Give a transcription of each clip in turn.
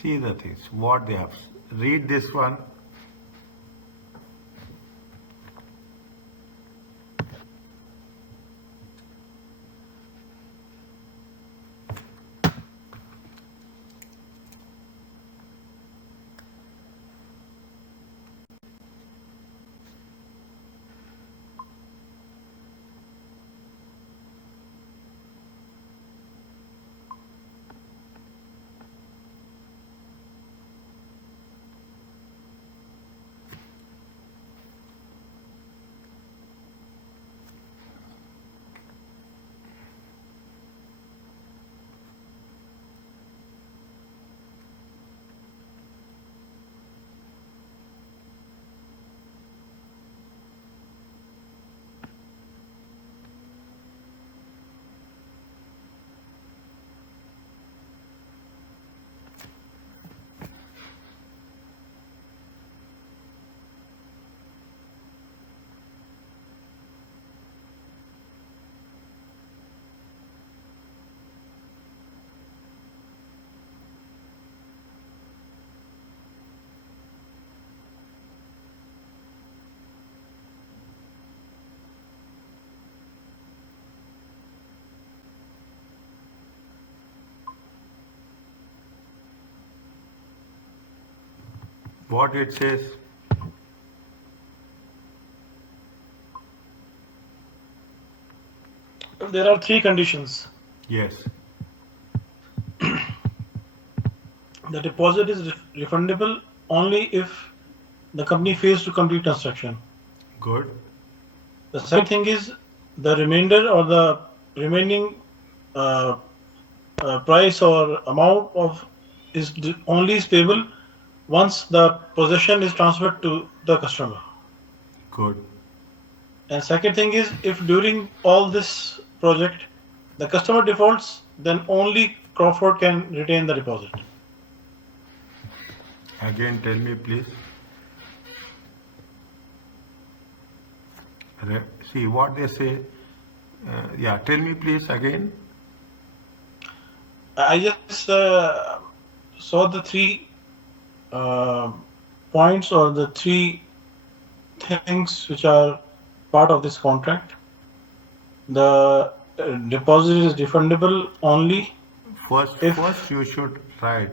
See the things, what they have. Read this one. What it says. There are three conditions. Yes. The deposit is refundable only if the company fails to complete construction. Good. The second thing is the remainder or the remaining price or amount of is only payable once the possession is transferred to the customer. Good. And second thing is, if during all this project the customer defaults, then only Crawford can retain the deposit. Again, tell me, please. See what they say. Yeah, tell me, please, again. I just saw the three points or the three things which are part of this contract. The deposit is refundable only. First you should write.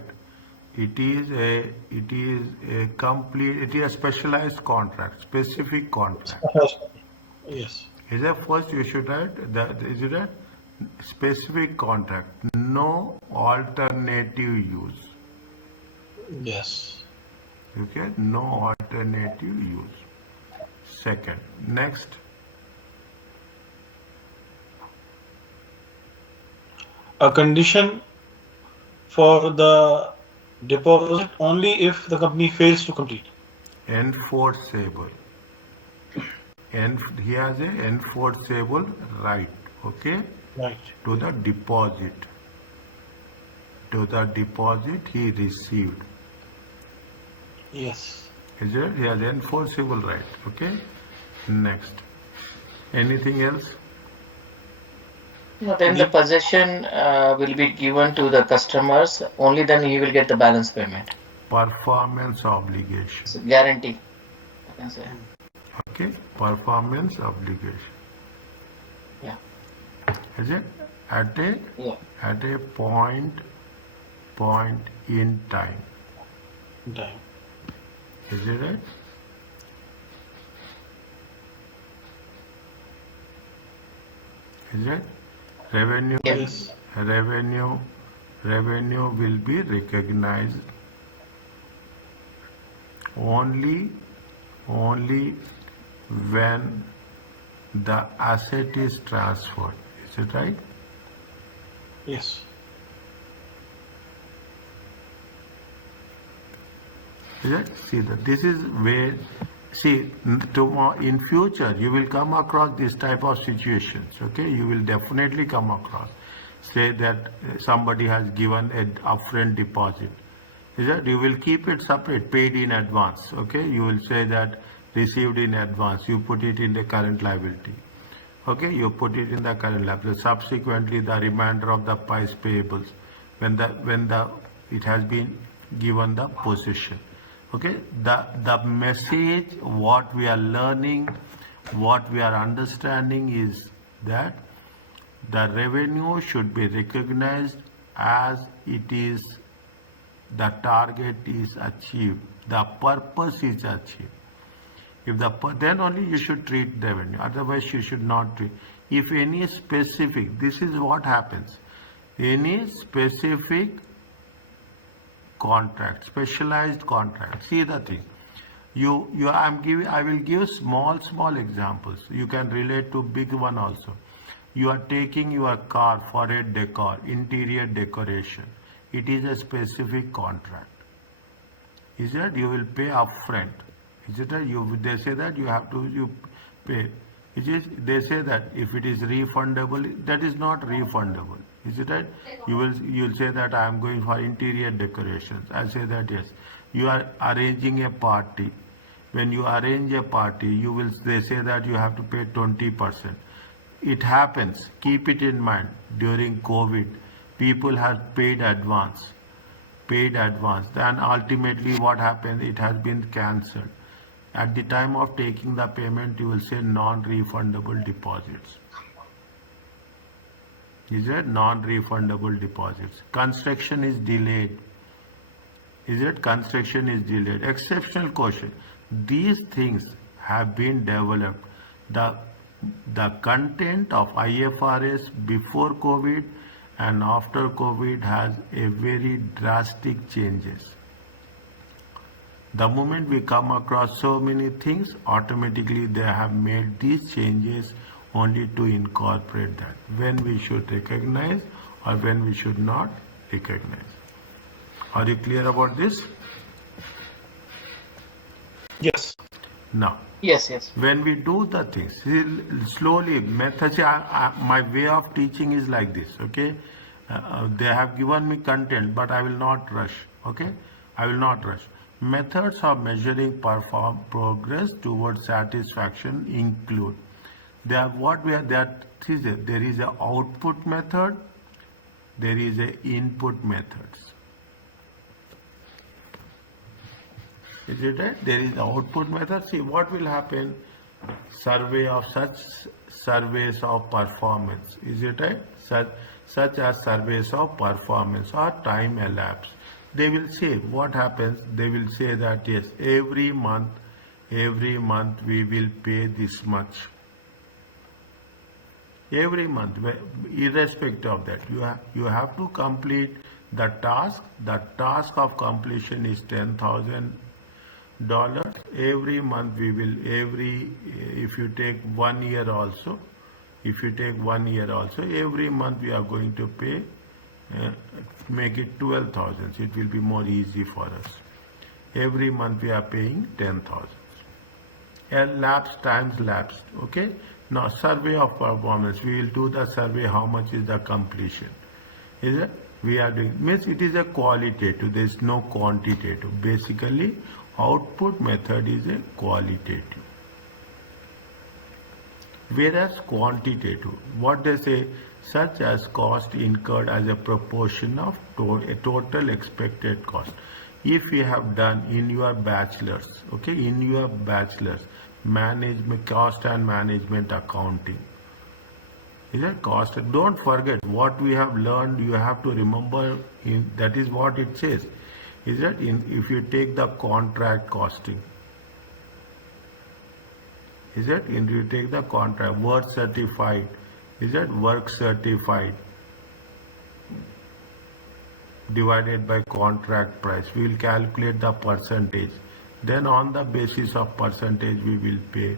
It is a complete. It is a specialized contract, specific contract. Yes. Is that first you should write that? Is it a specific contract? No alternative use. Yes. Okay, no alternative use. Second, next. A condition for the deposit only if the company fails to complete. Enforceable. And he has a enforceable right. Okay. Right. To the deposit. To the deposit he received. Yes. Is it? He has enforceable right. Okay. Next. Anything else? No, then the possession will be given to the customers. Only then he will get the balance payment. Performance obligation. So guarantee, I can say. Okay. Performance obligation. Yeah. Is it? At a point in time. Time. Is it right? Is it? Revenue. Yes. Revenue will be recognized only when the asset is transferred. Is it right? Yes. Is it? See that this is where, see, tomorrow in future you will come across this type of situations. Okay, you will definitely come across. Say that somebody has given an upfront deposit. Is that you will keep it separate, paid in advance. Okay, you will say that received in advance. You put it in the current liability. Okay, you put it in the current liability. Subsequently, the remainder of the price payables, when it has been given the position. Okay, the message, what we are learning, what we are understanding is that the revenue should be recognized as it is, the target is achieved, the purpose is achieved. If then only you should treat revenue, otherwise you should not treat. If any specific, this is what happens, any specific contract, specialized contract. See the thing. I will give small examples. You can relate to big one also. You are taking your car for a decor, interior decoration. It is a specific contract. Is that you will pay upfront? Is it that they say that you pay? They say that if it is refundable, that is not refundable. Is it right? You'll say that I am going for interior decorations. I say that yes. You are arranging a party. When you arrange a party, they say that you have to pay 20%. It happens. Keep it in mind. During COVID, people have paid advance. Then ultimately what happened? It has been cancelled. At the time of taking the payment, you will say non-refundable deposits. Is it non-refundable deposits? Construction is delayed. Is it construction is delayed? Exceptional question. These things have been developed. The content of IFRS before COVID and after COVID has a very drastic changes. The moment we come across so many things, automatically they have made these changes only to incorporate that, when we should recognize or when we should not recognize. Are you clear about this? Yes. Now, Yes. when we do the things, slowly, methods, my way of teaching is like this, okay? They have given me content, but I will not rush, okay? I will not rush. Methods of measuring progress towards satisfaction include, there is a output method, there is a input methods. Is it right? There is output method. See what will happen. Survey of such surveys of performance. Is it right? Such as surveys of performance or time elapsed. They will say what happens. They will say that yes, every month we will pay this much. Every month, irrespective of that, you have to complete the task. The task of completion is $10,000. Every month we will, if you take 1 year also, every month we are going to pay, make it 12,000. It will be more easy for us. Every month we are paying 10,000. Lapsed times lapsed. Okay. Now survey of performance. We will do the survey. How much is the completion? Is it? We are doing. Means it is a qualitative. There is no quantitative. Basically, output method is a qualitative. Whereas quantitative, what they say, such as cost incurred as a proportion of total expected cost. If you have done in your bachelor's, okay, management, cost and management accounting. Is it cost? Don't forget what we have learned. You have to remember. That is what it says. Is that if you take the contract costing, is that if you take the contract work certified, is that work certified divided by contract price, we will calculate the percentage. Then on the basis of percentage we will pay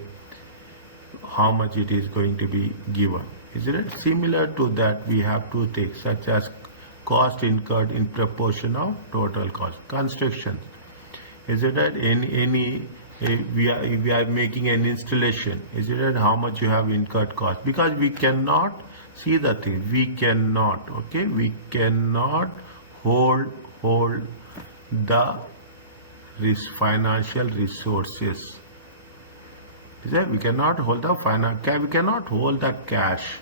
how much it is going to be given. Is it similar to that? We have two things such as cost incurred in proportion of total cost. Construction, is it that we are making an installation, is it that how much you have incurred cost? Because we cannot see the thing, we cannot hold the financial resources. Is that we cannot hold the we cannot hold the cash.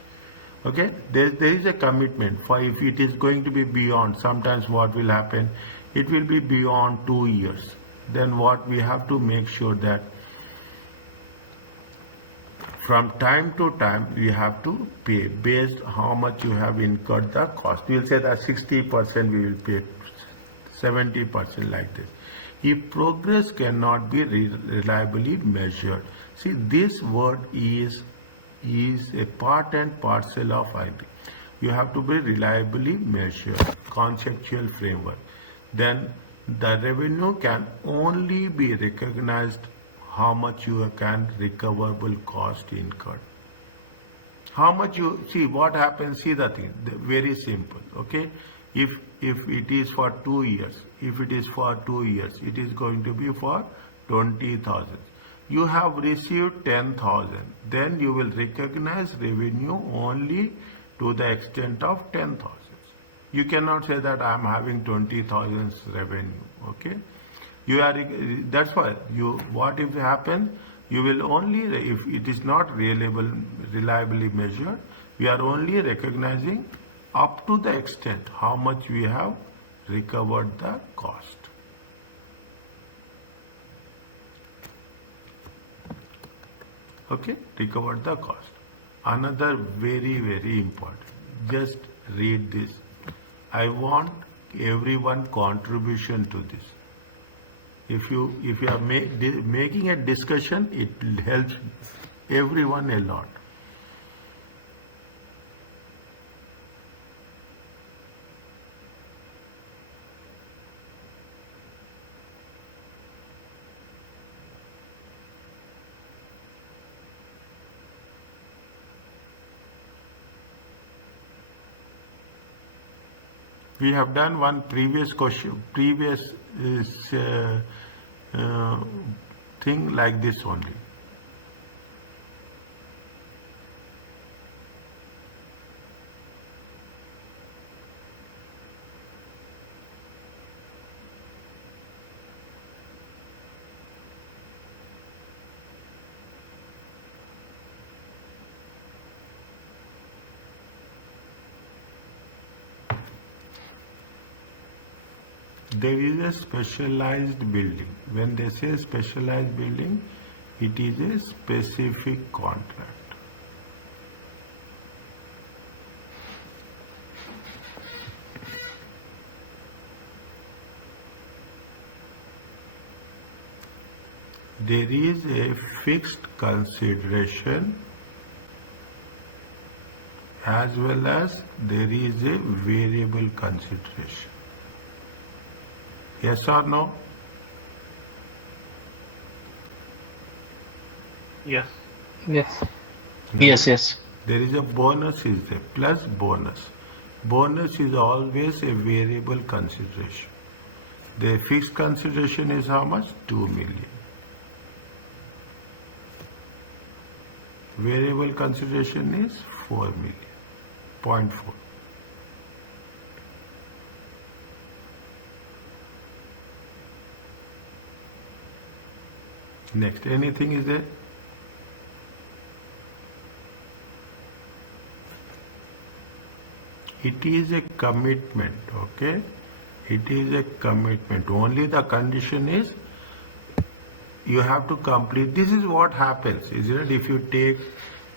Okay, there is a commitment for if it is going to be beyond. Sometimes what will happen, it will be beyond 2 years. Then what we have to make sure that from time to time we have to pay based how much you have incurred the cost. We will say that 60% we will pay, 70% like this. If progress cannot be reliably measured, see, this word is a part and parcel of IT. You have to be reliably measured, conceptual framework. Then the revenue can only be recognized how much you can recoverable cost incurred. How much you, see what happens, see the thing, very simple, okay? If it is for 2 years, if it is for 2 years, it is going to be for 20,000. You have received 10,000, then you will recognize revenue only to the extent of 10,000. You cannot say that I am having 20,000 revenue, okay? You are, that's why you, what if happen, you will only, if it is not reliably measured, we are only recognizing up to the extent how much we have recovered the cost. Okay, recovered the cost. Another very, very important, just read this. I want everyone contribution to this. If you are making a discussion, it helps everyone a lot. We have done one previous question, thing like this only. There is a specialized building. When they say specialized building, it is a specific contract. There is a fixed consideration as well as there is a variable consideration. Yes or no? Yes. Yes. No. Yes. There is a bonus is there, plus bonus. Bonus is always a variable consideration. The fixed consideration is how much? 2 million. Variable consideration is 4 million, 0.4. Next, anything is there? It is a commitment, okay? It is a commitment. Only the condition is you have to complete. This is what happens, isn't it? If you take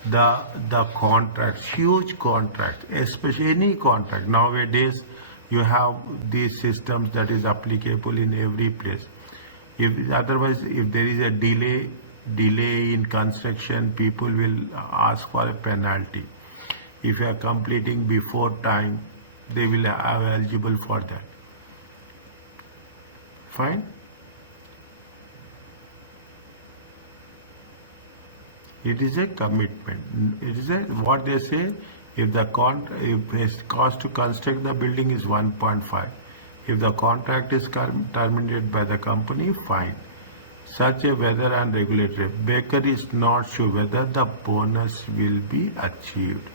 the contracts, huge contracts, especially any contract. Nowadays, you have these systems that is applicable in every place. Otherwise, if there is a delay in construction, people will ask for a penalty. If you are completing before time, they will have eligible for that. Fine? It is a commitment. It is a, what they say, if the cost to construct the building is 1.5, if the contract is terminated by the company, fine. Such a weather and regulatory. Baker is not sure whether the bonus will be achieved.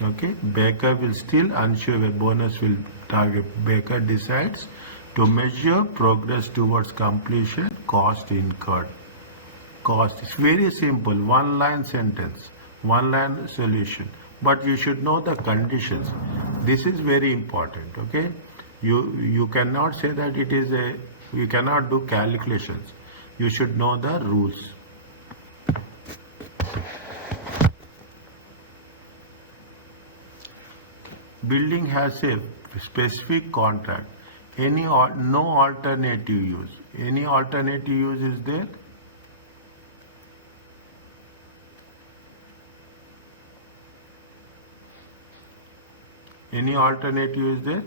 Okay, Baker will still unsure whether bonus will target. Baker decides to measure progress towards completion, cost incurred. Cost is very simple, one line sentence, one line solution. But you should know the conditions. This is very important, okay? You cannot say that it is a, you cannot do calculations. You should know the rules. Building has a specific contract. No alternative use. Any alternative use is there? Any alternative is there?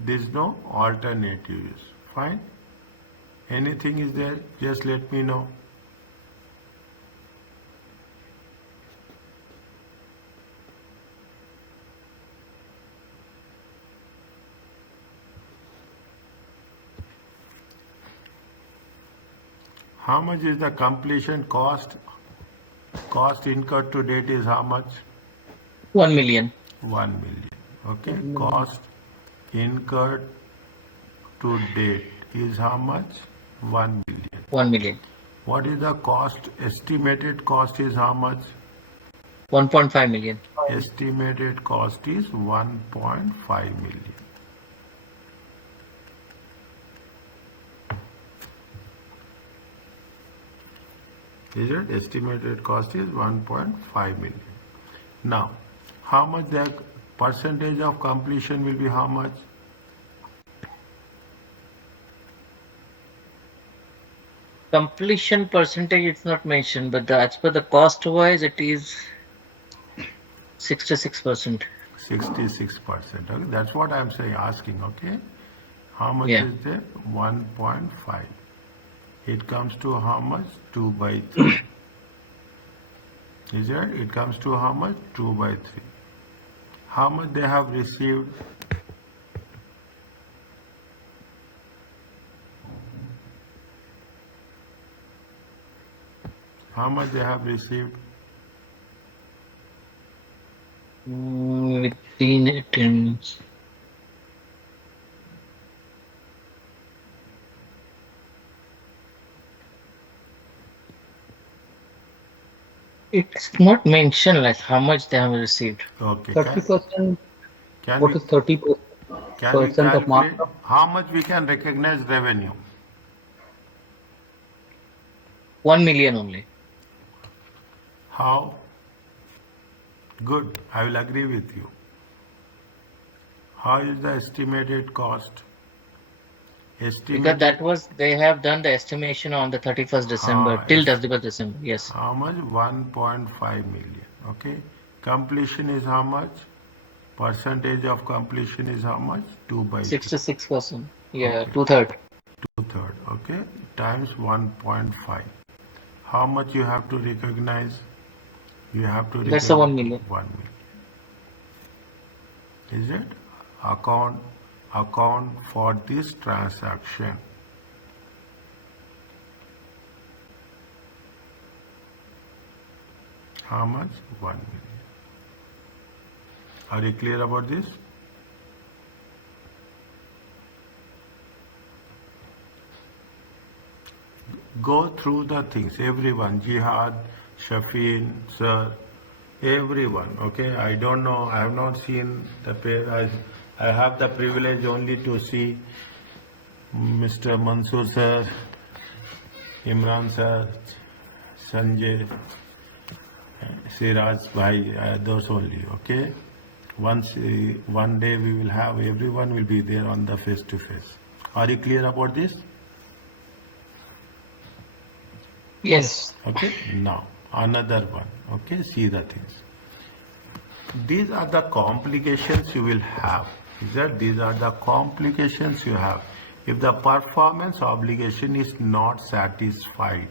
There is no alternative use. Fine. Anything is there? Just let me know. How much is the completion cost? Cost incurred to date is how much? 1 million. 1 million. Okay. Cost incurred to date is how much? 1 million. 1 million. What is the cost? Estimated cost is how much? 1.5 million. Estimated cost is 1.5 million. Is it? Estimated cost is 1.5 million. Now, how much the percentage of completion will be how much? Completion percentage it's not mentioned, but as per the cost wise it is 66%. 66%. Okay, that's what I'm saying, asking. Okay, how much Yeah. is there? 1.5. It comes to how much? 2 by 3. Is it? It comes to how much? 2 by 3. How much they have received? How much they have received? Within it is it's not mentioned like how much they have received. Okay. 30%. Can What we, is 30% can we of calculate markup? how much we can recognize revenue? 1 million only. How? Good. I will agree with you. How is the estimated cost? Because Estimated that was they have done the estimation on the 31st December Ah, till yes. 31st December. Yes. how much? 1.5 million. Okay. Completion is how much? Percentage of completion is how much? 2 by 3. 66%. Yeah, Okay. 2/3. 2/3. Okay. Times 1.5. How much you have to recognize? You have to That's the 1 million. 1 million. Is it? Account for this transaction. How much? 1 million. Are you clear about this? Go through the things, everyone, Jihad, Shafin, sir, everyone, okay? I don't know, I have not seen the pair, I have the privilege only to see Mr. Mansoor sir, Imran sir, Sanjay, Siraj bhai, those only, okay? One day we will have, everyone will be there on the face to face. Are you clear about this? Yes. Okay, now another one. Okay, see the things. These are the complications you will have. These are the complications you have. If the performance obligation is not satisfied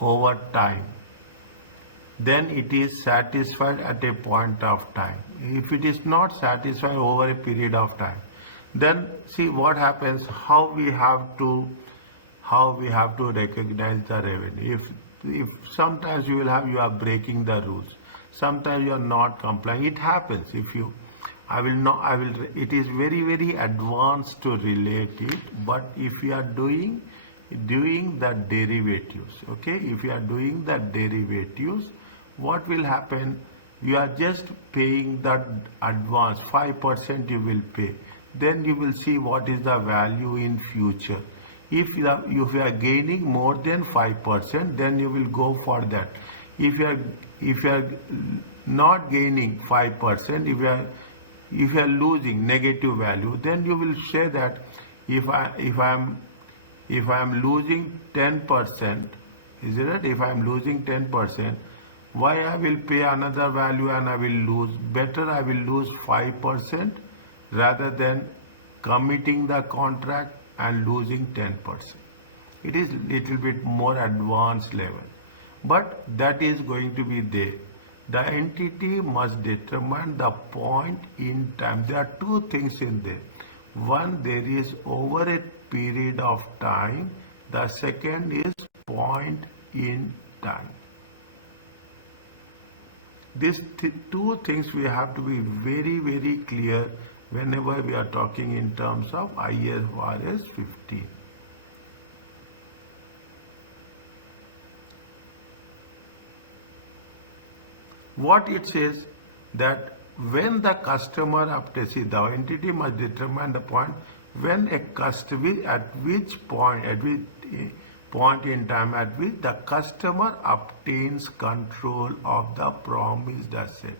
over time, then it is satisfied at a point of time. If it is not satisfied over a period of time, then see what happens, how we have to recognize the revenue. If sometimes you are breaking the rules, sometimes you are not complying, it happens. It is very, very advanced to relate it, but if you are doing the derivatives, okay, if you are doing the derivatives, what will happen? You are just paying that advance, 5% you will pay. then you will see what is the value in future. If you are gaining more than 5%, then you will go for that. If you are not gaining 5%, if you are losing negative value, then you will say that if I am losing 10%, is it? If I am losing 10%, why I will pay another value and I will lose? Better I will lose 5% rather than committing the contract and losing 10%. It is little bit more advanced level, but that is going to be there. The entity must determine the point in time. There are two things in there. One, there is over a period of time. The second is point in time. These two things we have to be very, very clear whenever we are talking in terms of IFRS 15. What it says that when the customer the entity must determine the point when a customer at which point in time at which the customer obtains control of the promised asset.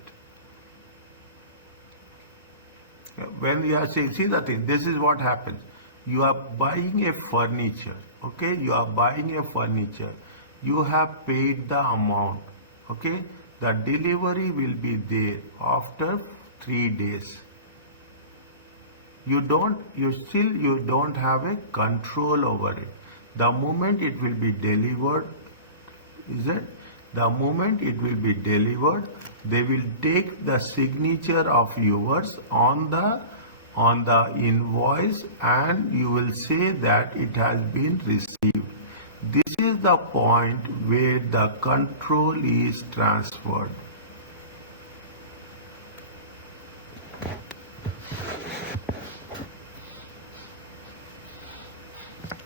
When you are saying, see the thing, this is what happens. You are buying a furniture, okay? You are buying a furniture. You have paid the amount, okay? The delivery will be there after 3 days. You don't have a control over it. The moment it will be delivered, the moment it will be delivered, they will take the signature of yours on the invoice and you will say that it has been received. This is the point where the control is transferred.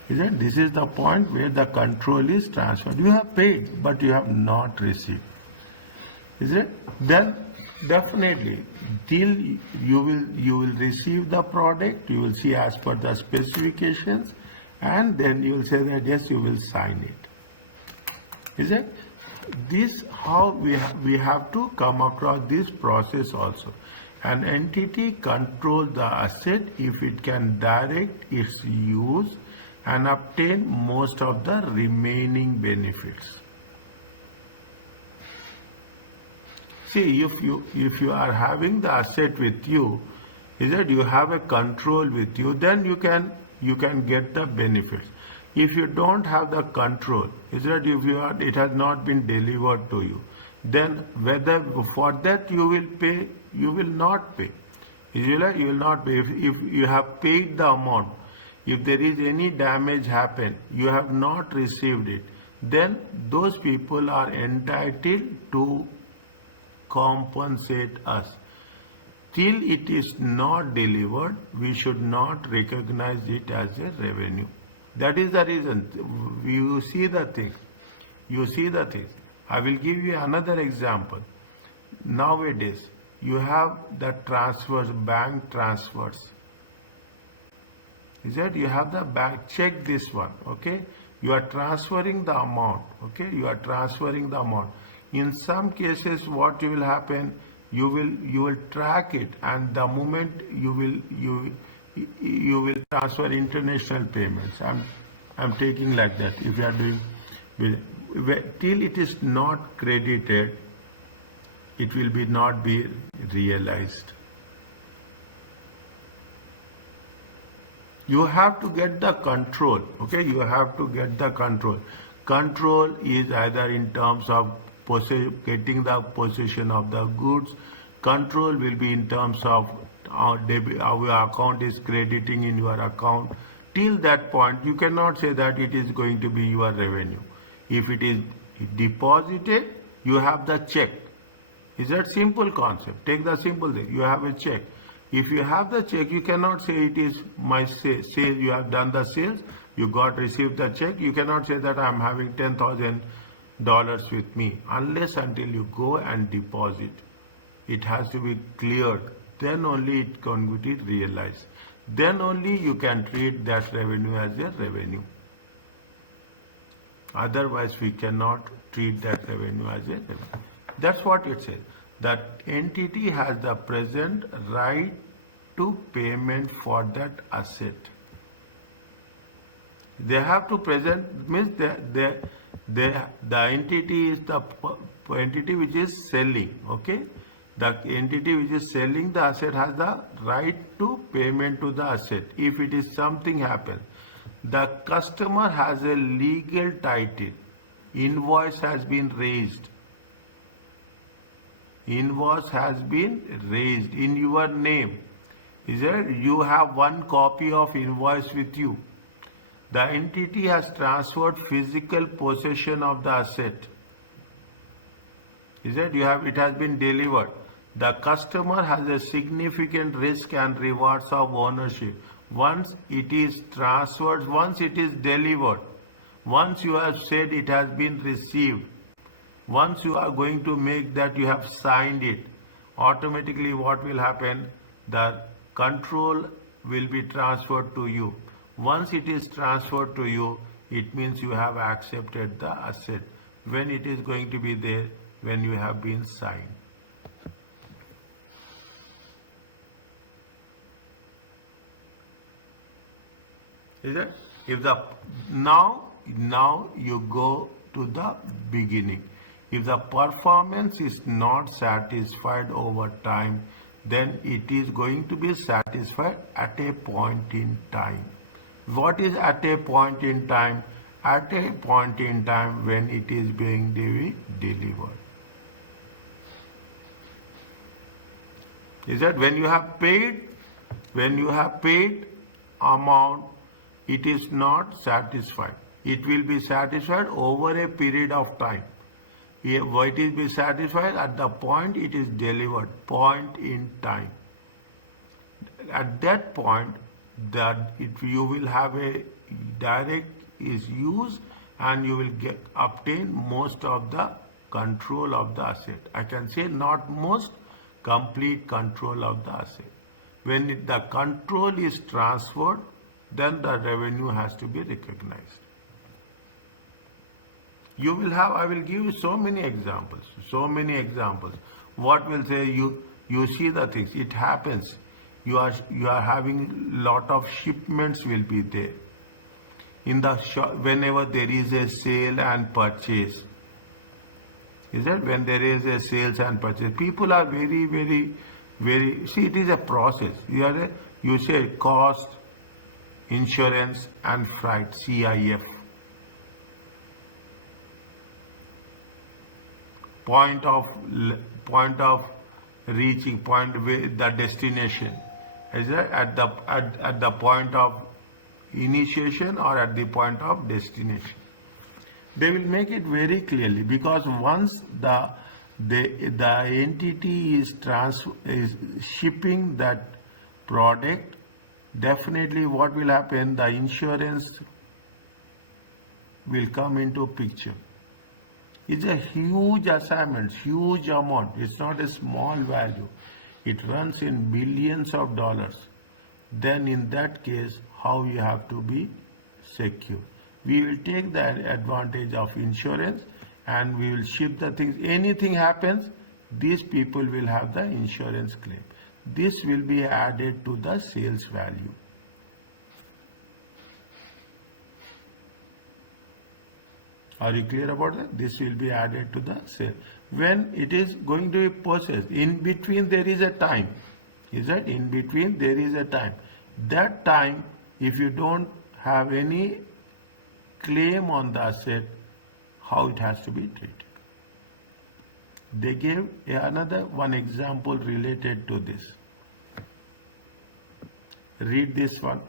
This is the point where the control is transferred. You have paid, but you have not received. Is it? Then definitely, till you will receive the product, you will see as per the specifications, and then you will say that yes, you will sign it. Is it? This how we have to come across this process also. An entity controls the asset if it can direct its use and obtain most of the remaining benefits. See, if you are having the asset with you, you have a control with you, then you can get the benefits. If you don't have the control, it has not been delivered to you, then whether for that you will pay, you will not pay. You will not pay. If you have paid the amount, if there is any damage happen, you have not received it, then those people are entitled to compensate us. Till it is not delivered, we should not recognize it as a revenue. That is the reason. You see the thing. You see the thing. I will give you another example. Nowadays, you have the transfers, bank transfers. You have the bank, check this one, okay? You are transferring the amount, okay? You are transferring the amount. In some cases, what will happen, you will track it, and the moment you will transfer international payments. I'm taking like that. If you are doing till it is not credited, it will not be realized. You have to get the control, okay? You have to get the control. Control is either in terms of getting the possession of the goods. Control will be in terms of how your account is crediting in your account. Till that point, you cannot say that it is going to be your revenue. If it is deposited, you have the check. Is that simple concept? Take the simple thing. You have a check. If you have the check, you cannot say it is my sale. You have done the sales, you received the check. You cannot say that I am having $10,000 with me unless until you go and deposit. It has to be cleared then only it can be realized. Then only you can treat that revenue as a revenue. Otherwise, we cannot treat that revenue as a revenue. That's what it says. That entity has the present right to payment for that asset. They have to present, means the entity is the entity which is selling, okay? The entity which is selling the asset has the right to payment to the asset. If it is something happens, the customer has a legal title. Invoice has been raised. Invoice has been raised in your name. Is it? You have one copy of invoice with you. The entity has transferred physical possession of the asset. Is it? It has been delivered. The customer has a significant risk and rewards of ownership. Once it is transferred, once it is delivered, once you have said it has been received, once you are going to make that you have signed it, automatically what will happen? The control will be transferred to you. Once it is transferred to you, it means you have accepted the asset. When it is going to be there? When you have been signed. Is it? If the now you go to the beginning. If the performance is not satisfied over time, then it is going to be satisfied at a point in time. What is at a point in time? At a point in time when it is being delivered. Is that when you have paid amount, it is not satisfied. It will be satisfied over a period of time. It will be satisfied at the point it is delivered, point in time. At that point, you will have a direct is used and you will obtain most of the control of the asset. I can say not most, complete control of the asset. When the control is transferred, then the revenue has to be recognized. You will have, I will give you so many examples. What will say you see the things, it happens. You are having lot of shipments will be there. In the shop, whenever there is a sale and purchase, is that when there is a sales and purchase, people are very, see, it is a process. You say cost, insurance and freight, CIF. Point of reaching, the destination. Is that at the point of initiation or at the point of destination? They will make it very clearly, because once the entity is shipping that product, definitely what will happen? The insurance will come into picture. It's a huge assignment, huge amount. It's not a small value. It runs in millions of dollars. Then in that case, how you have to be secure? We will take the advantage of insurance and we will ship the things. Anything happens, these people will have the insurance claim. This will be added to the sales value. Are you clear about that? This will be added to the sale. When it is going to be processed, in between there is a time. Is that? In between there is a time. That time, if you don't have any claim on the asset, how it has to be treated. They gave another one example related to this. Read this one.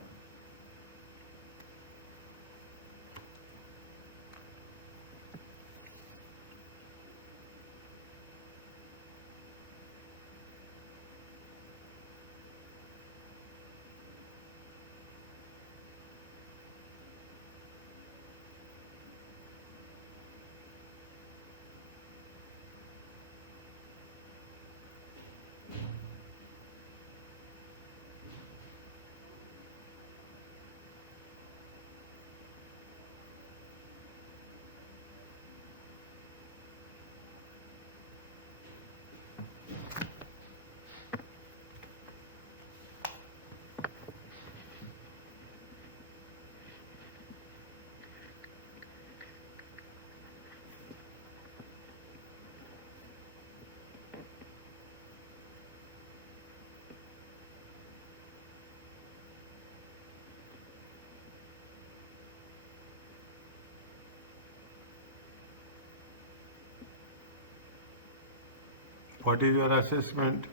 What is your assessment?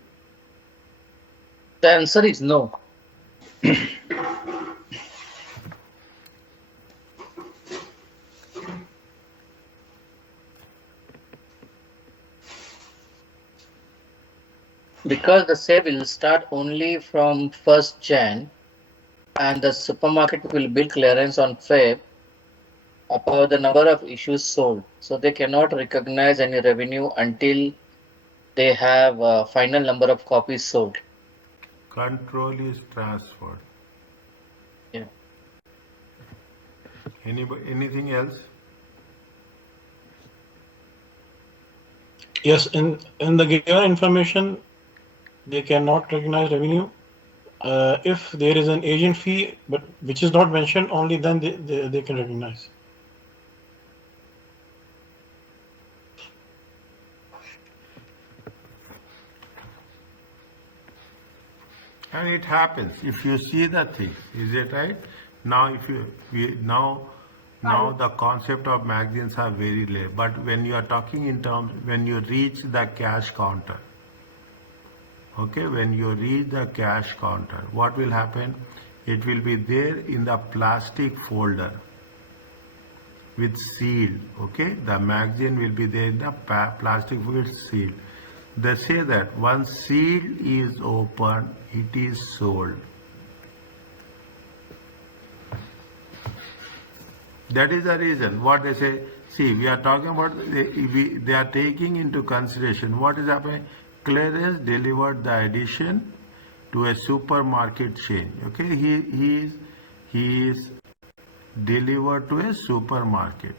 The answer is no. Because the sale will start only from 1st Jan and the supermarket will bill clearance on Feb about the number of issues sold. So they cannot recognize any revenue until they have a final number of copies sold. Control is transferred. Yeah. Anything else? Yes, in the given information, they cannot recognize revenue. If there is an agent fee, but which is not mentioned, only then they can recognize. And it happens if you see the thing. Is it right? Now, if you now the concept of magazines are very late. But when you are talking in terms, when you reach the cash counter, okay, when you reach the cash counter, what will happen? It will be there in the plastic folder with seal. Okay, the magazine will be there in the plastic with seal. They say that once seal is opened, it is sold. That is the reason. What they say, see, we are talking about, they are taking into consideration what is happening. Clearance delivered the edition to a supermarket chain. Okay, he is delivered to a supermarket.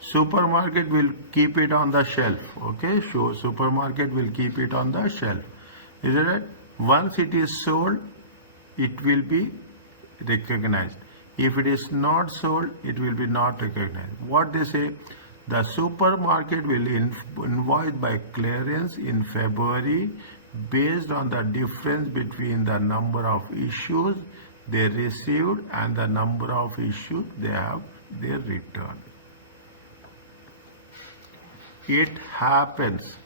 Supermarket will keep it on the shelf. Okay, so supermarket will keep it on the shelf. Is it right? Once it is sold, it will be recognized. If it is not sold, it will be not recognized. What they say, the supermarket will invoice by clearance in February based on the difference between the number of issues they received and the number of issues they returned. It happens.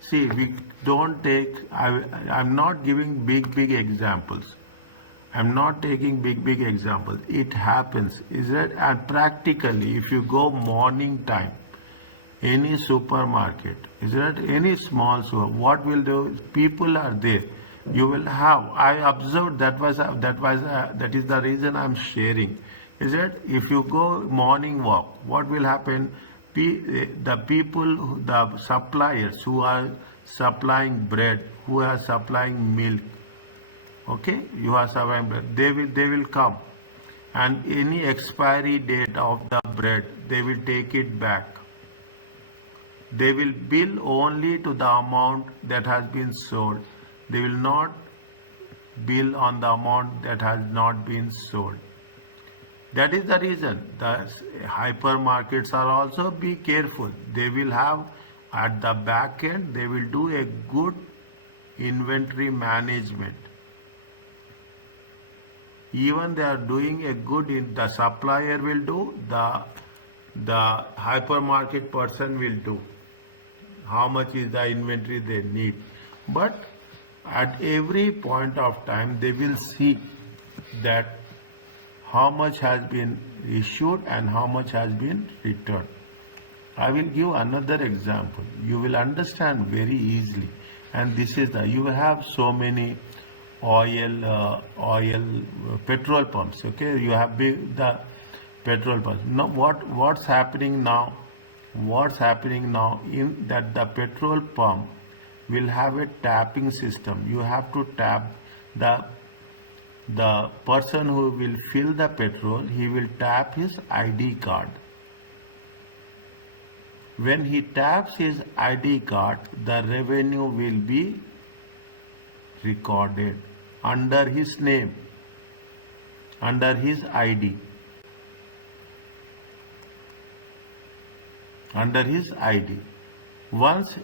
See, we don't take, I'm not giving big examples. I'm not taking big examples. It happens. Is it? And practically, if you go morning time, any supermarket, is it any small store, what will do? People are there. You will have. I observed that is the reason I'm sharing. Is it? If you go morning walk, what will happen? The people, the suppliers who are supplying bread, who are supplying milk, okay, you are supplying bread, they will come, and any expiry date of the bread, they will take it back. They will bill only to the amount that has been sold. They will not bill on the amount that has not been sold. That is the reason the hypermarkets are also be careful. They will have at the back end, they will do a good inventory management. Even they are doing a good, the supplier will do, the hypermarket person will do. How much is the inventory they need. But at every point of time, they will see that how much has been issued and how much has been returned. I will give another example. You will understand very easily. And this is you have so many petrol pumps. Okay, you have the petrol pumps. Now what's happening now? What's happening now in that the petrol pump will have a tapping system. You have to tap the person who will fill the petrol, he will tap his ID card. When he taps his ID card, the revenue will be recorded under his name, under his ID. Under his ID. Once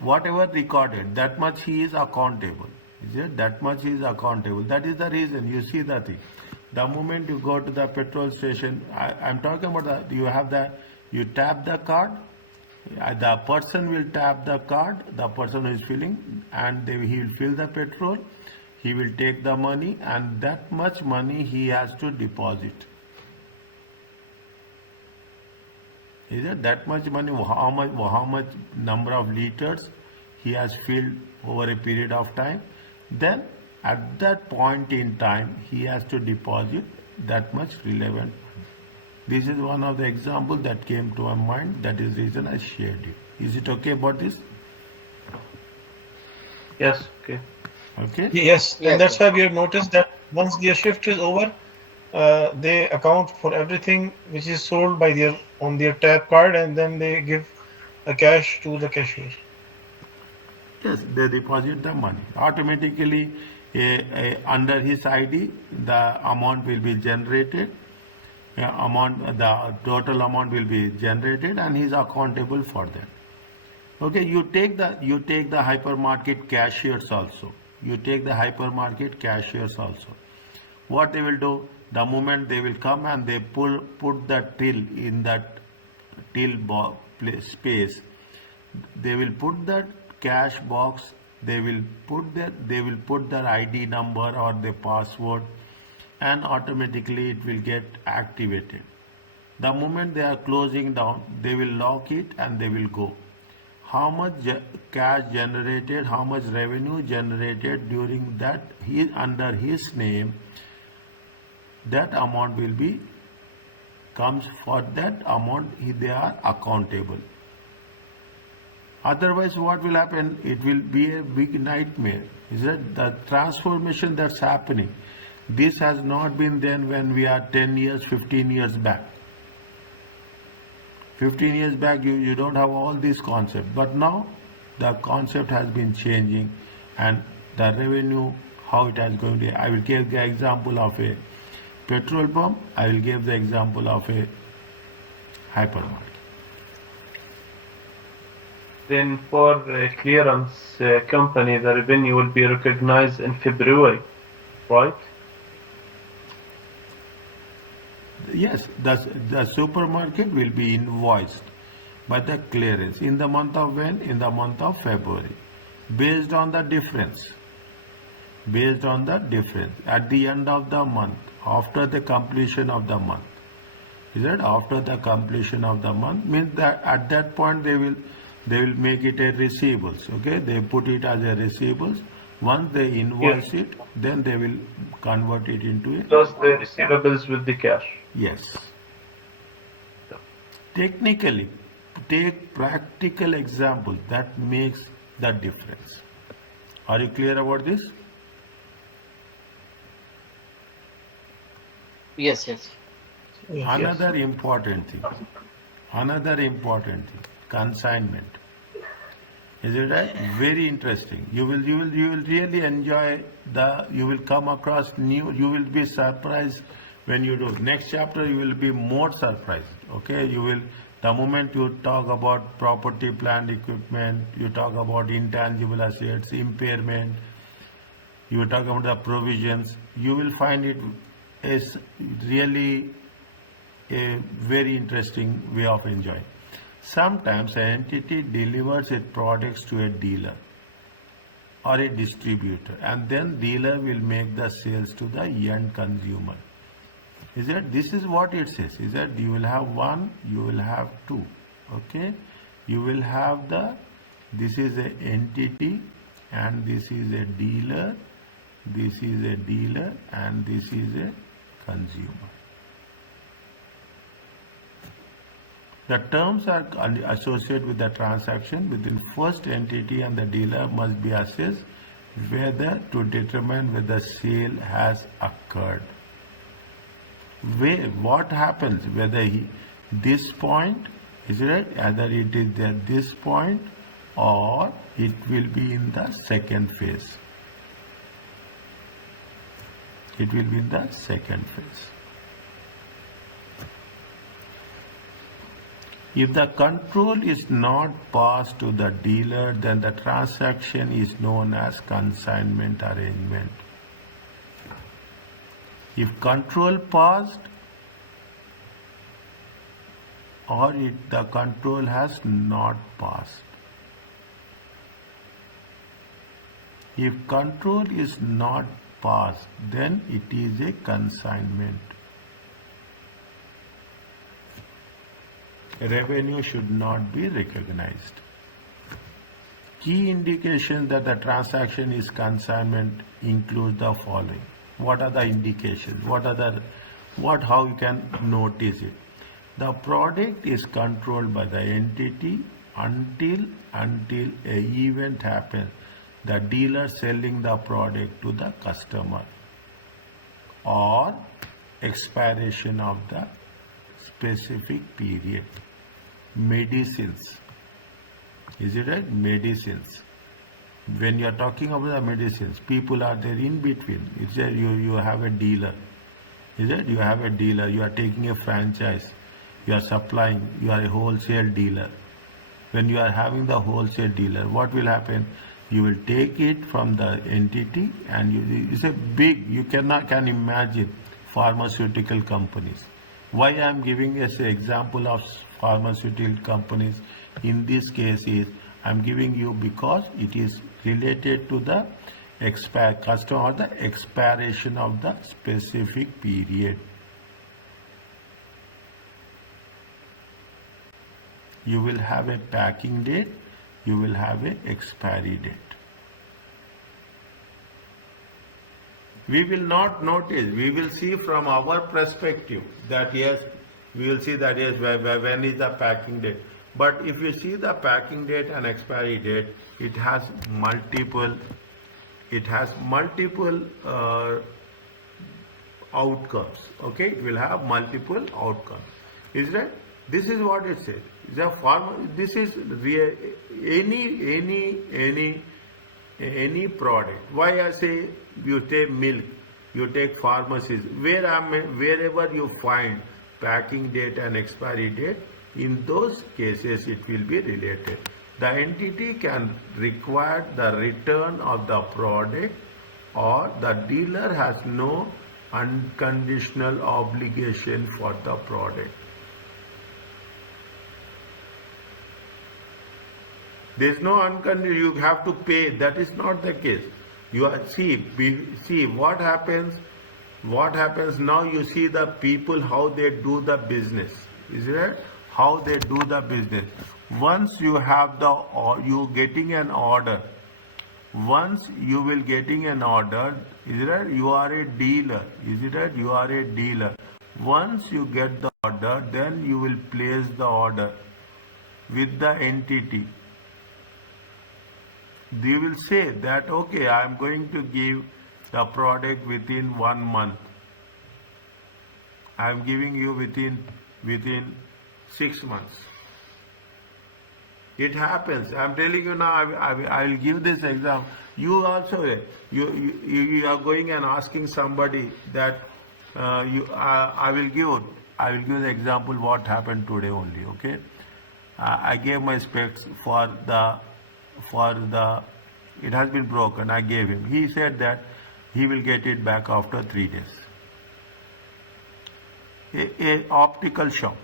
whatever recorded, that much he is accountable. Is it? That much is accountable. That is the reason. You see the thing. The moment you go to the petrol station, I'm talking about you tap the card, The person will tap the card, the person who is filling, and he will fill the petrol, he will take the money, and that much money he has to deposit. Is it that much money? How much number of liters he has filled over a period of time? Then at that point in time, he has to deposit that much relevant. This is one of the examples that came to my mind. That is the reason I shared it. Is it okay about this? Yes. Okay. Okay. Yes, Yes, and that's sir. why we have noticed that once their shift is over, they account for everything which is sold by their on their tap card, and then they give a cash to the cashier. Yes, they deposit the money. Automatically, under his ID, the amount will be generated. The total amount will be generated, and he is accountable for that. Okay, you take the hypermarket cashiers also. You take the hypermarket cashiers also. What they will do? The moment they will come and they put the till in that space, they will put that cash box. They will put their ID number or the password, and automatically it will get activated. The moment they are closing down, they will lock it and they will go. How much cash generated, how much revenue generated during that, under his name, that amount will be comes. For that amount they are accountable. Otherwise, what will happen? It will be a big nightmare. Is that the transformation that's happening? This has not been then when we are 10 years, 15 years back. 15 years back, you don't have all these concepts. But now, the concept has been changing, and the revenue, how it is going to. I will give the example of a petrol pump. I will give the example of a hypermarket. Then for clearance company, the revenue will be recognized in February, right? Yes, the supermarket will be invoiced by the clearance in the month of when? In the month of February, based on the difference. Based on the difference at the end of the month, after the completion of the month. Is that after the completion of the month? Means that at that point they will make it a receivables. Okay, they put it as a receivables. Once they invoice it, then they will convert it into a. Plus the receivables with the cash. Yes. Technically, take practical example that makes the difference. Are you clear about this? Yes, yes. Another important thing, consignment. Is it right? Very interesting. You will really enjoy you will come across new, you will be surprised when you do. Next chapter you will be more surprised. Okay, the moment you talk about property, plant, equipment, you talk about intangible assets, impairment, you talk about the provisions, you will find it is really a very interesting way of enjoying. Sometimes an entity delivers its products to a dealer or a distributor, and then dealer will make the sales to the end consumer. Is that this is what it says? Is that you will have one, you will have two. Okay, you will have this is an entity, and this is a dealer, this is a dealer, and this is a consumer. The terms are associated with the transaction between first entity and the dealer must be assessed whether to determine whether sale has occurred. What happens whether this point, is it right? Either it is at this point or it will be in the second phase. It will be in the second phase. If the control is not passed to the dealer, then the transaction is known as consignment arrangement. If control passed, or the control has not passed. If control is not passed, then it is a consignment. Revenue should not be recognized. Key indications that the transaction is consignment include the following. What are the indications? How you can notice it? The product is controlled by the entity until a event happens, the dealer selling the product to the customer, or expiration of the specific period. Medicines. Is it right? Medicines. When you are talking about the medicines, people are there in between. It's a, you have a dealer. Is it? You have a dealer. You are taking a franchise. You are supplying. You are a wholesale dealer. When you are having the wholesale dealer, what will happen? You will take it from the entity, and it's a big. You can imagine pharmaceutical companies. Why I am giving as an example of pharmaceutical companies in this case is I am giving you because it is related to the customer or the expiration of the specific period. You will have a packing date, you will have a expiry date. We will not notice, we will see from our perspective that yes, we will see that yes, when is the packing date. But if you see the packing date and expiry date, it has multiple outcomes. Okay, it will have multiple outcomes. Is that? This is what it says. This is any product. Why I say you take milk, you take pharmacies, wherever you find packing date and expiry date, in those cases it will be related. The entity can require the return of the product, or the dealer has no unconditional obligation for the product. There is no unconditional, you have to pay. That is not the case. You are, see what happens. What happens now? You see the people how they do the business. Is it? How they do the business. Once you have you getting an order. Once you will getting an order. Is it right? You are a dealer. Is it right? You are a dealer. Once you get the order, then you will place the order with the entity. They will say that okay, I am going to give the product within 1 month. I am giving you within 6 months. It happens. I am telling you now. I will give this example. You also you are going and asking somebody that I will give the example what happened today only. Okay, I gave my specs for the it has been broken. I gave him. He said that he will get it back after 3 days. A optical shop.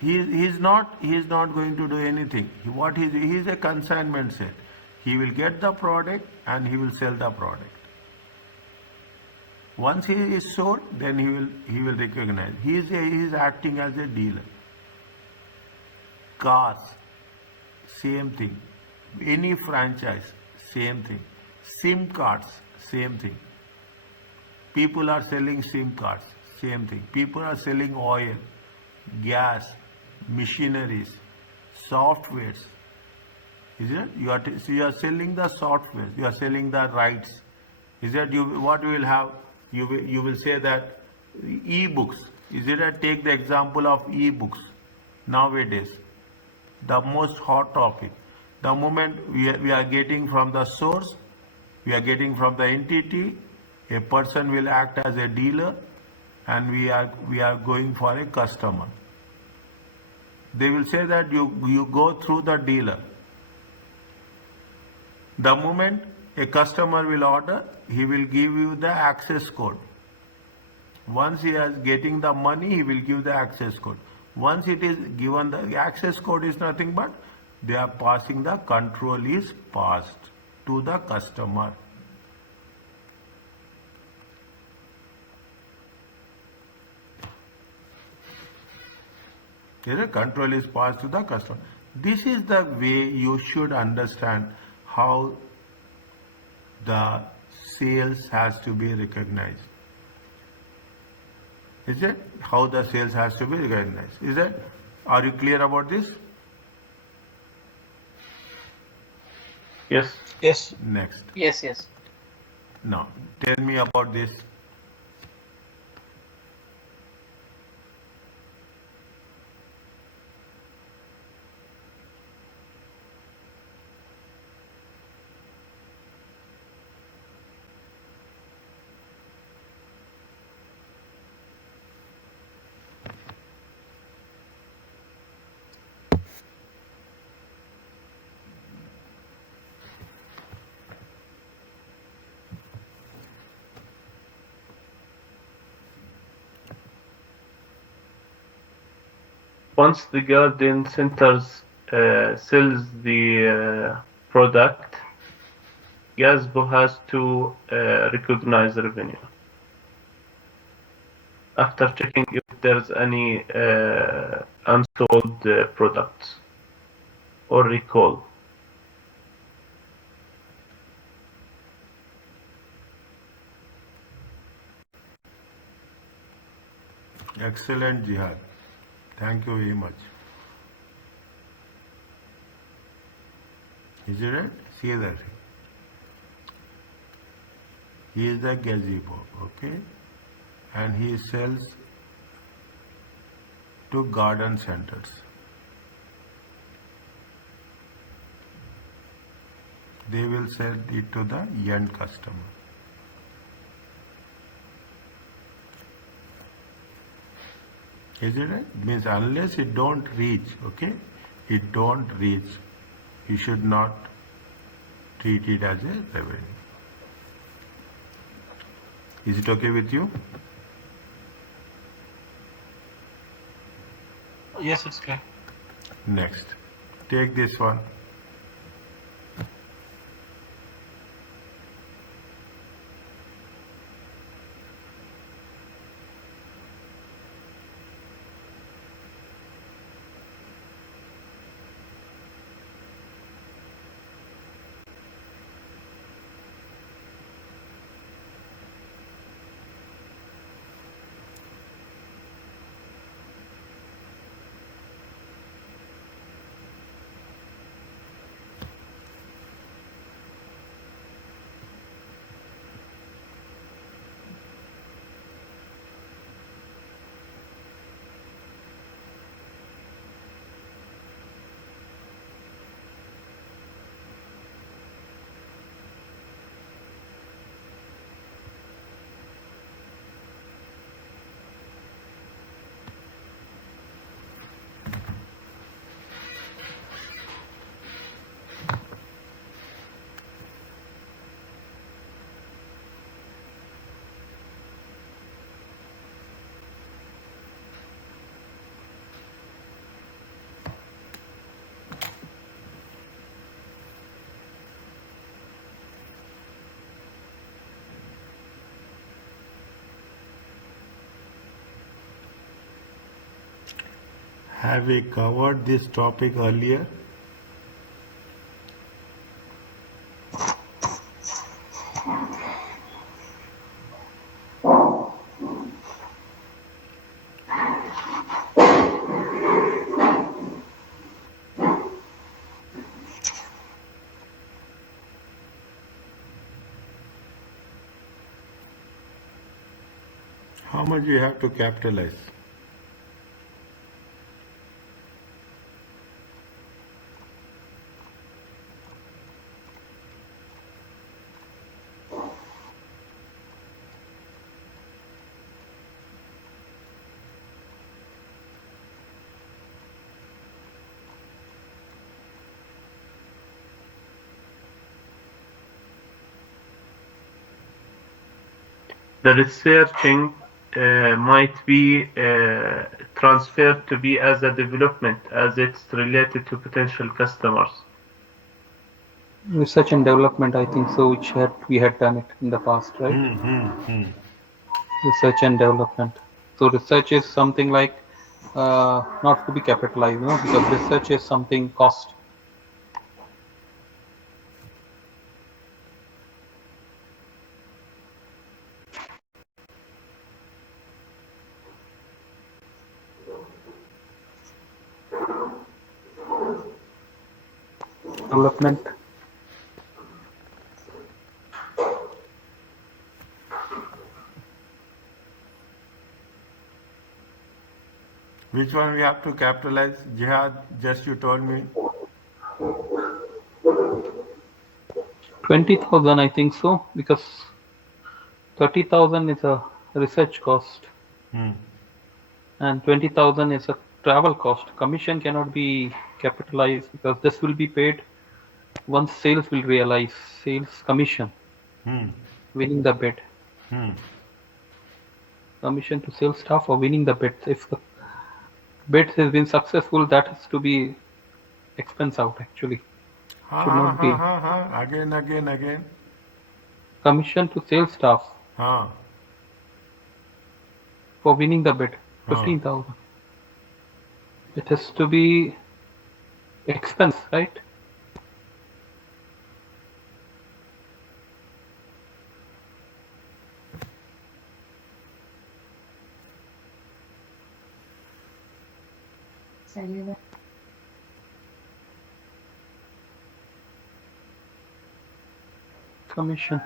He is not going to do anything. He is a consignment sale. He will get the product and he will sell the product. Once he is sold, then he will recognize. He is acting as a dealer. Cars, same thing. Any franchise, same thing. SIM cards, same thing. People are selling SIM cards, same thing. People are selling oil, gas, machineries, softwares. Is it? You are selling the software. You are selling the rights. Is that what you will have? You will say that e-books. Is it? Take the example of e-books. Nowadays, the most hot topic. The moment we are getting from the source, we are getting from the entity, a person will act as a dealer, and we are going for a customer. They will say that you go through the dealer. The moment a customer will order, he will give you the access code. Once he is getting the money, he will give the access code. Once it is given, the access code is nothing but they are passing, the control is passed to the customer. The control is passed to the customer. This is the way you should understand how the sales has to be recognized. Is it? How the sales has to be recognized. Is it? Are you clear about this? Yes. Yes. Next. Yes, yes. Now, tell me about this. Once the garden centers sells the product, Gazbo has to recognize the revenue after checking if there's any unsold products or recall. Excellent, Jihad. Thank you very much. Is it right? See that. He is a gazebo, okay? And he sells to garden centers. They will sell it to the end customer. Is it right? Means unless it don't reach, okay? It don't reach, you should not treat it as a revenue. Is it okay with you? Yes, it's clear. Next. Take this one. Have we covered this topic earlier? How much you have to capitalize? The researching might be transferred to be as a development as it's related to potential customers. Research and development, I think so, which we had done it in the past, right? Research and development. So research is something like not to be capitalized, because research is something cost. Development. Which one we have to capitalize? Jihad, just you told me. 20,000, I think so, because 30,000 is a research cost and 20,000 is a travel cost. Commission cannot be capitalized because this will be paid once sales will realize, sales commission, winning the bid. Commission to sales staff for winning the bid. If the bid has been successful, that has to be expense out actually. Should not be. Again. Commission to sales staff for winning the bid, 15,000. It has to be expense, right? Commission.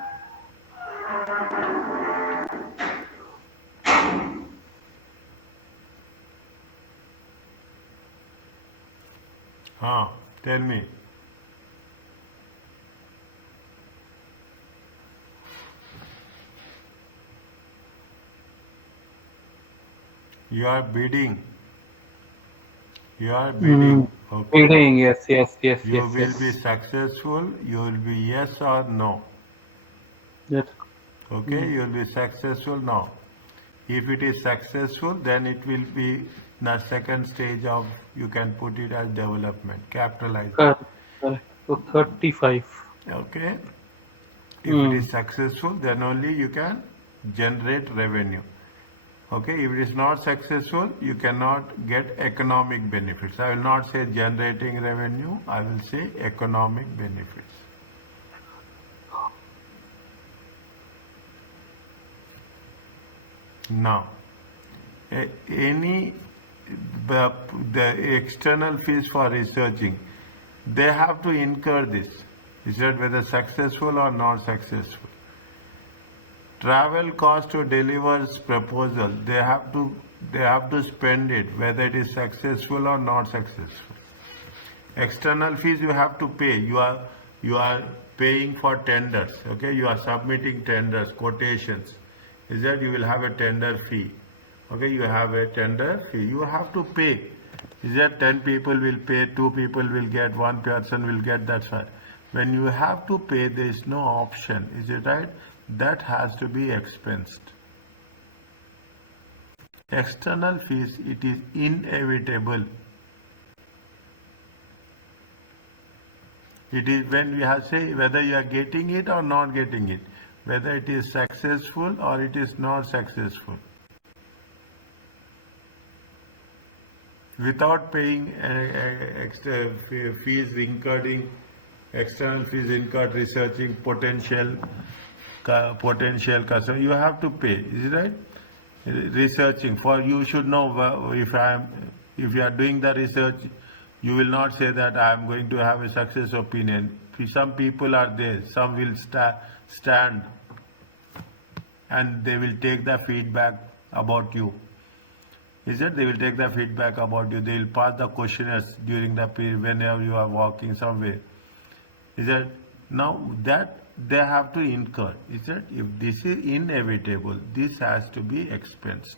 Tell me. You are bidding. Okay. Bidding, yes. You will be successful. You will be yes or no. Yes. Okay, you will be successful now. If it is successful, then it will be the second stage of, you can put it as development, capitalize. Correct. So 35. Okay. If it is successful, then only you can generate revenue. Okay, if it is not successful, you cannot get economic benefits. I will not say generating revenue, I will say economic benefits. Now, the external fees for researching, they have to incur this. Is that whether successful or not successful? Travel cost to deliver proposal, they have to spend it, whether it is successful or not successful. External fees you have to pay. You are paying for tenders. Okay, you are submitting tenders, quotations. Is that you will have a tender fee. Okay, you have a tender fee. You have to pay. Is that 10 people will pay, 2 people will get, 1 person will get, that's right. When you have to pay, there is no option. Is it right? That has to be expensed. External fees, it is inevitable. It is when we have say whether you are getting it or not getting it, whether it is successful or it is not successful. Without paying extra fees incurring, external fees incurred researching potential customer, you have to pay. Is it right? Researching, for you should know if you are doing the research, you will not say that I am going to have a success opinion. Some people are there, some will stand and they will take the feedback about you. Is it? They will take the feedback about you. They will pass the questionnaires during the period whenever you are walking somewhere. Is it? Now that they have to incur. Is it? If this is inevitable, this has to be expensed.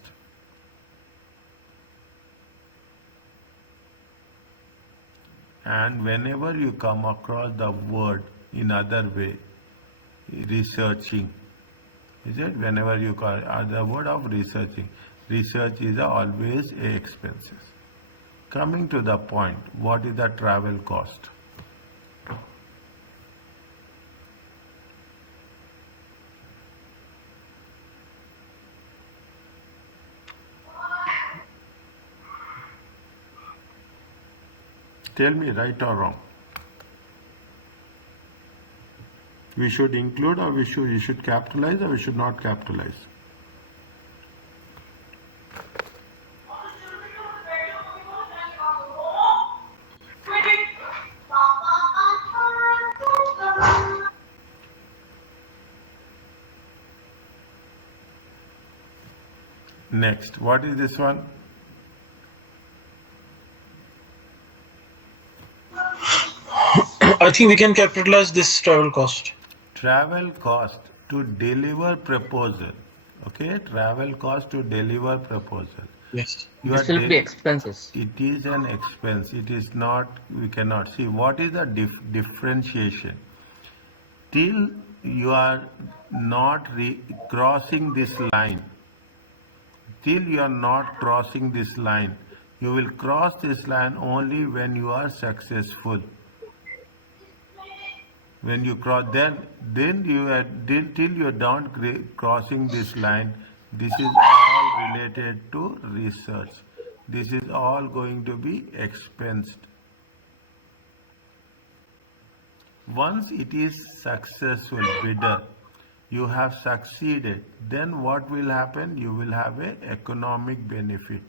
And whenever you come across the word in other way, researching, Is it? Whenever you call the word of researching, research is always a expenses. Coming to the point, what is the travel cost? Tell me right or wrong. We should include, or we should capitalize, or we should not capitalize. Next, what is this one? I think we can capitalize this travel cost. Travel cost to deliver proposal. Okay, travel cost to deliver proposal. Yes. This will be expenses. It is an expense. It is not. We cannot see what is the differentiation. Till you are not crossing this line. Till you are not crossing this line, you will cross this line only when you are successful. When you cross, then you are till you are not crossing this line. This is all related to research. This is all going to be expensed. Once it is successful bidder, you have succeeded, then what will happen? You will have an economic benefit.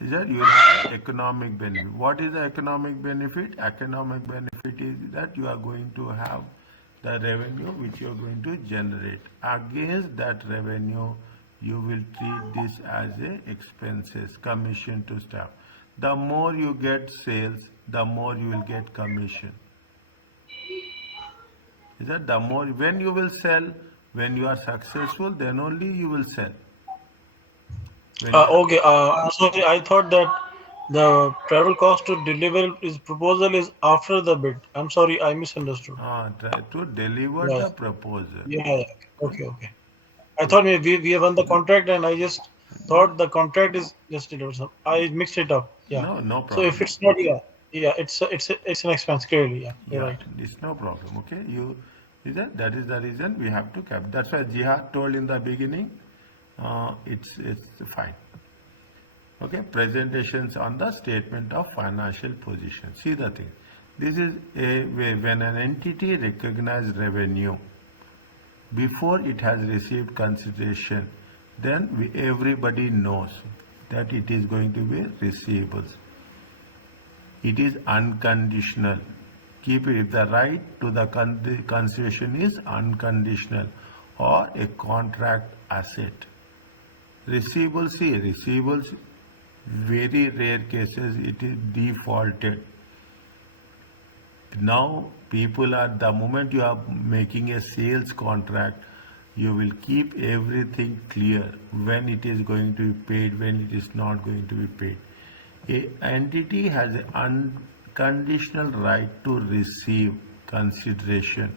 Is that you will have an economic benefit. What is the economic benefit? Economic benefit is that you are going to have the revenue which you are going to generate. Against that revenue, you will treat this as a expenses, commission to staff. The more you get sales, the more you will get commission. Is that the more, when you will sell, when you are successful, then only you will sell. Okay. I'm sorry. I thought that the travel cost to deliver his proposal is after the bid. I'm sorry. I misunderstood. Try to deliver Yeah. the proposal. Yeah. Okay. I thought maybe we have won the contract, and I just thought the contract is just delivered. I mixed it up. Yeah. No So problem. if it's not, it's an expense clearly. Yeah. You're right. It's no problem. Okay, that is the reason we have to cap. That's why Jihad told in the beginning. It's fine. Okay, presentations on the statement of financial position. See the thing. This is a way when an entity recognizes revenue before it has received consideration, then everybody knows that it is going to be receivables. It is unconditional. Keep it if the right to the consideration is unconditional or a contract asset. Receivables, very rare cases it is defaulted. Now people are, the moment you are making a sales contract, you will keep everything clear when it is going to be paid, when it is not going to be paid. An entity has an unconditional right to receive consideration.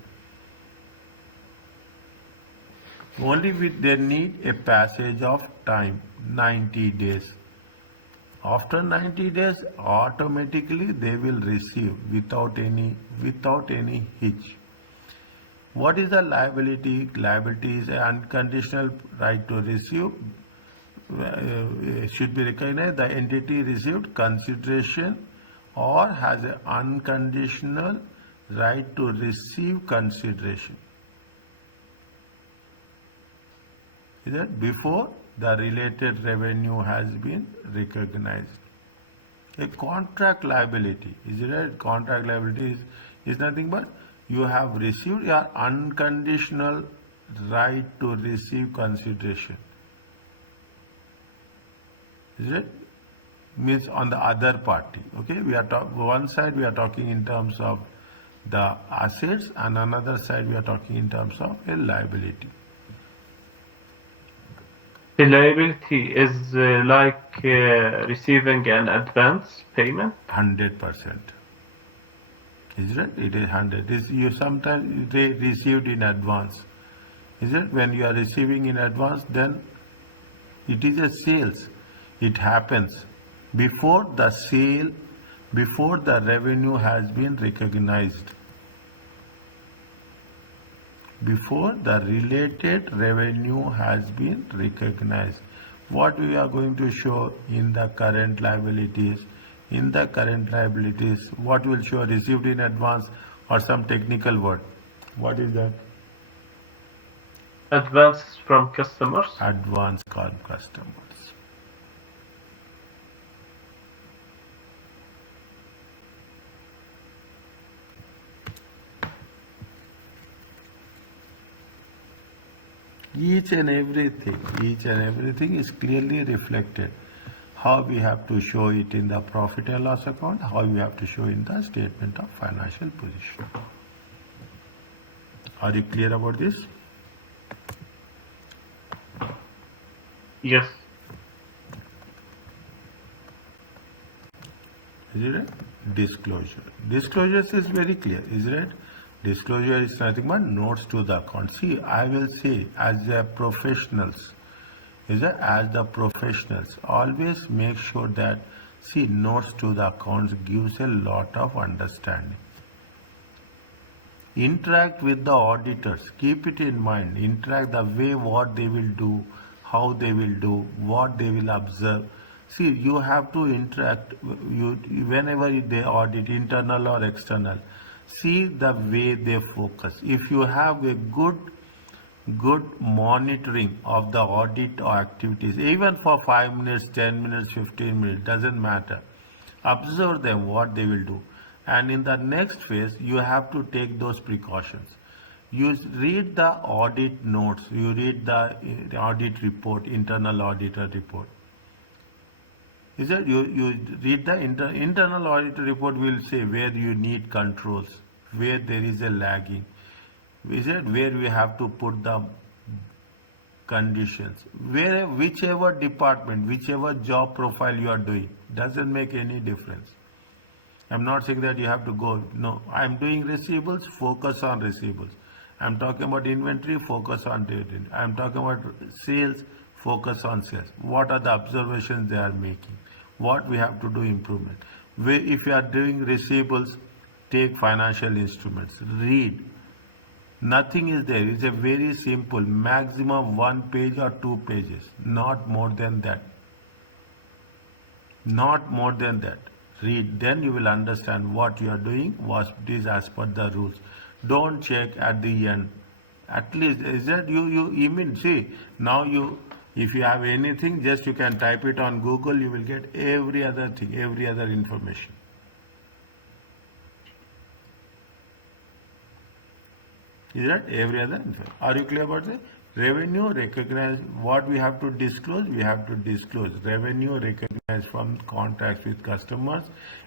Only they need a passage of time, 90 days. After 90 days, automatically they will receive without any hitch. What is the liability? Liability is an unconditional right to receive. Should be recognized. The entity received consideration or has an unconditional right to receive consideration. Is that before the related revenue has been recognized? A contract liability, is it right? Contract liability is nothing but you have received your unconditional right to receive consideration. Is it? Means on the other party. Okay, we are one side we are talking in terms of the assets, and another side we are talking in terms of a liability. The liability is like receiving an advance payment. 100%. Is it? It is 100. You sometimes they received in advance. Is it? When you are receiving in advance, then it is a sales. It happens before the sale, before the revenue has been recognized. Before the related revenue has been recognized. What we are going to show in the current liabilities? In the current liabilities, what will show? Received in advance or some technical word? What is that? Advances from customers. Advance from customers. Each and everything is clearly reflected. How we have to show it in the profit and loss account, how we have to show in the statement of financial position. Are you clear about this? Yes. Is it right? Disclosure. Disclosures is very clear, is it? Disclosure is nothing but notes to the account. See, I will say as the professionals, as the professionals, always make sure that, see, notes to the accounts gives a lot of understanding. Interact with the auditors. Keep it in mind. Interact the way what they will do, how they will do, what they will observe. See, you have to interact whenever they audit, internal or external. See the way they focus. If you have a good monitoring of the audit or activities, even for 5 minutes, 10 minutes, 15 minutes, doesn't matter. Observe them, what they will do. And in the next phase, you have to take those precautions. You read the audit notes, you read the audit report, internal auditor report. Is it? You read the internal auditor report will say where you need controls, where there is a lagging. Is it? Where we have to put the conditions. Whichever department, whichever job profile you are doing, doesn't make any difference. I'm not saying that you have to go, no, I'm doing receivables, focus on receivables. I'm talking about inventory, focus on inventory. I'm talking about sales, focus on sales. What are the observations they are making? What we have to do improvement. If you are doing receivables, take financial instruments, read. Nothing is there. It's a very simple, maximum 1 page or 2 pages, not more than that. Not more than that. Read, then you will understand what you are doing, what is as per the rules. Don't check at the end. At least, is that you even see, now if you have anything, just you can type it on Google, you will get every other thing, every other information. Is that every other information? Are you clear about this? Revenue recognized, what we have to disclose, we have to disclose. Revenue recognized from contracts with customers.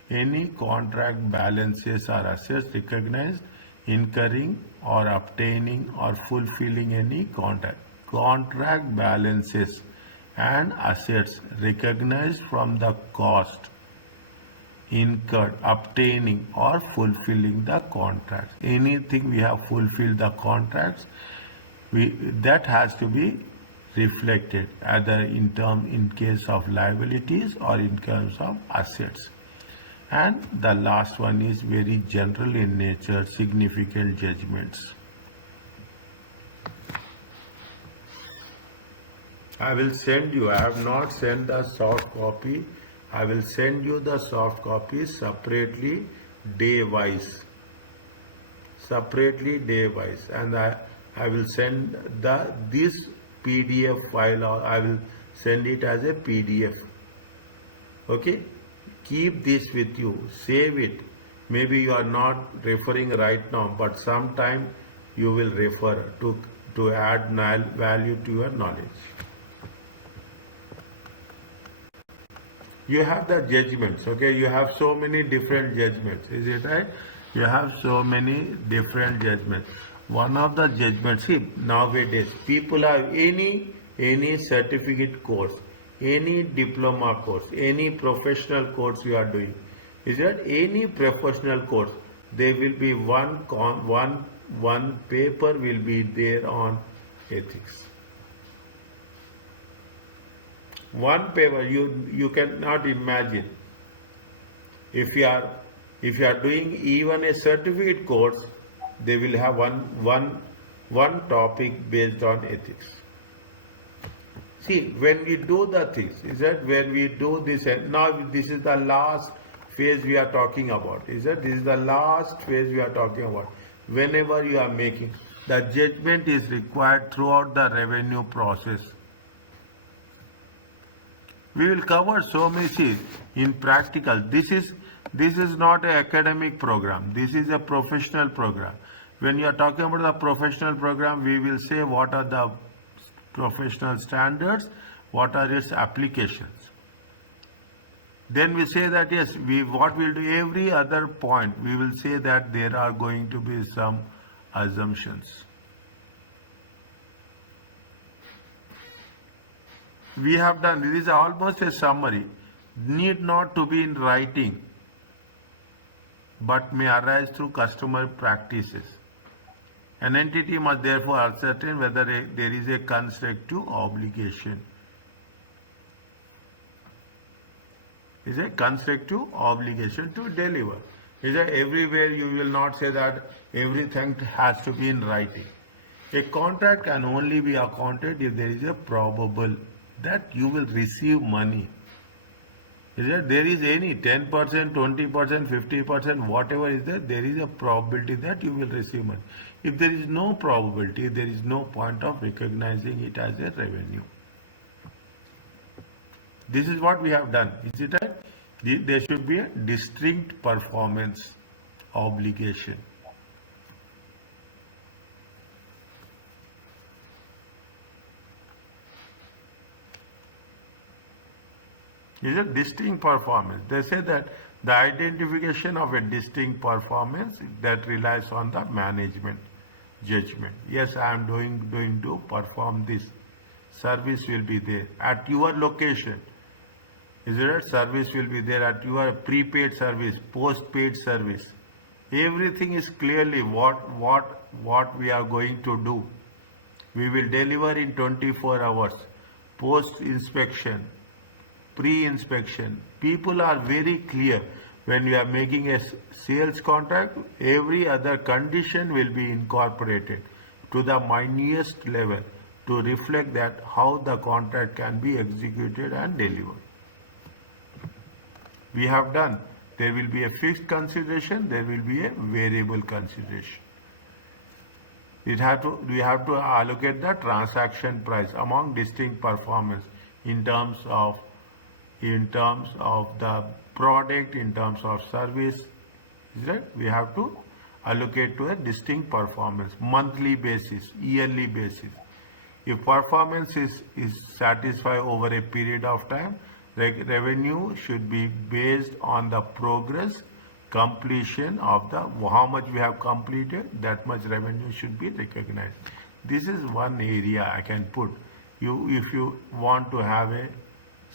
Any contract balances or assets recognized, incurring or obtaining or fulfilling any contract. Contract balances and assets recognized from the cost incurred, obtaining or fulfilling the contracts. Anything we have fulfilled the contracts, that has to be reflected either in case of liabilities or in terms of assets. And the last one is very general in nature, significant judgments. I will send you, I have not sent the soft copy. I will send you the soft copy separately, day-wise. Separately, day-wise. And I will send this PDF file, or I will send it as a PDF. Okay? Keep this with you. Save it. Maybe you are not referring right now, but sometime you will refer to add value to your knowledge. You have the judgments, okay? You have so many different judgments, is it right? You have so many different judgments. One of the judgments, see, nowadays people have any certificate course, any diploma course, any professional course you are doing. Is that any professional course? there will be one paper will be there on ethics. One paper, you cannot imagine. If you are doing even a certificate course, they will have one topic based on ethics. See, when we do the things, is that when we do this, and now this is the last phase we are talking about, is that this is the last phase we are talking about. Whenever you are making, the judgment is required throughout the revenue process. We will cover so many things in practical. This is not an academic program. This is a professional program. When you are talking about the professional program, we will say what are the professional standards, what are its applications. Then we say that yes, what we'll do every other point, we will say that there are going to be some assumptions. We have done, this is almost a summary, need not to be in writing, but may arise through customer practices. An entity must therefore ascertain whether there is a constructive obligation. Is a constructive obligation to deliver. Is that everywhere you will not say that everything has to be in writing. A contract can only be accounted if there is a probable that you will receive money. Is that there is any 10%, 20%, 50%, whatever is there is a probability that you will receive money. If there is no probability, there is no point of recognizing it as a revenue. This is what we have done. Is it right? There should be a distinct performance obligation. Is a distinct performance. They say that the identification of a distinct performance that relies on the management judgment. Yes, I am going to perform this. Service will be there at your location. Is it right? Service will be there at your prepaid service, postpaid service. Everything is clearly what we are going to do. We will deliver in 24 hours. Post inspection, pre-inspection. People are very clear. When you are making a sales contract, every other condition will be incorporated to the minutest level to reflect that how the contract can be executed and delivered. We have done. There will be a fixed consideration, there will be a variable consideration. We have to allocate the transaction price among distinct performance in terms of the product, in terms of service. Is that we have to allocate to a distinct performance, monthly basis, yearly basis. If performance is satisfied over a period of time, revenue should be based on the progress, completion of the how much we have completed, that much revenue should be recognized. This is one area I can put. If you want to have a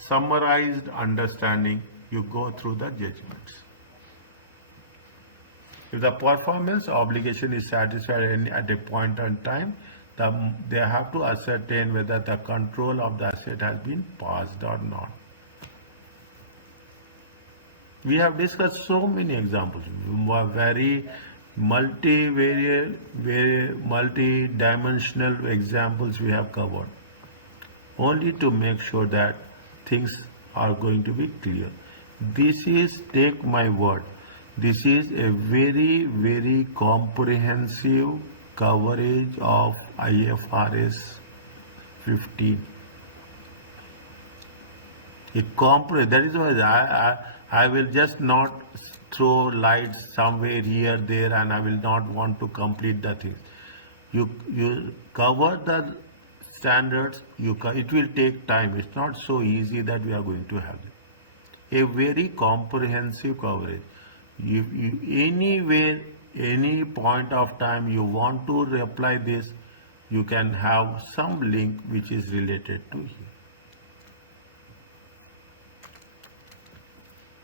summarized understanding, you go through the judgments. If the performance obligation is satisfied at a point in time, they have to ascertain whether the control of the asset has been passed or not. We have discussed so many examples, very multi-dimensional examples we have covered, only to make sure that things are going to be clear. This is, take my word, this is a very, very comprehensive coverage of IFRS 15. That is why I will just not throw lights somewhere here, there, and I will not want to complete the things. You cover the standards, it will take time. It's not so easy that we are going to have it. A very comprehensive coverage. Anywhere, any point of time you want to apply this, you can have some link which is related to here.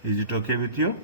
Is it okay with you?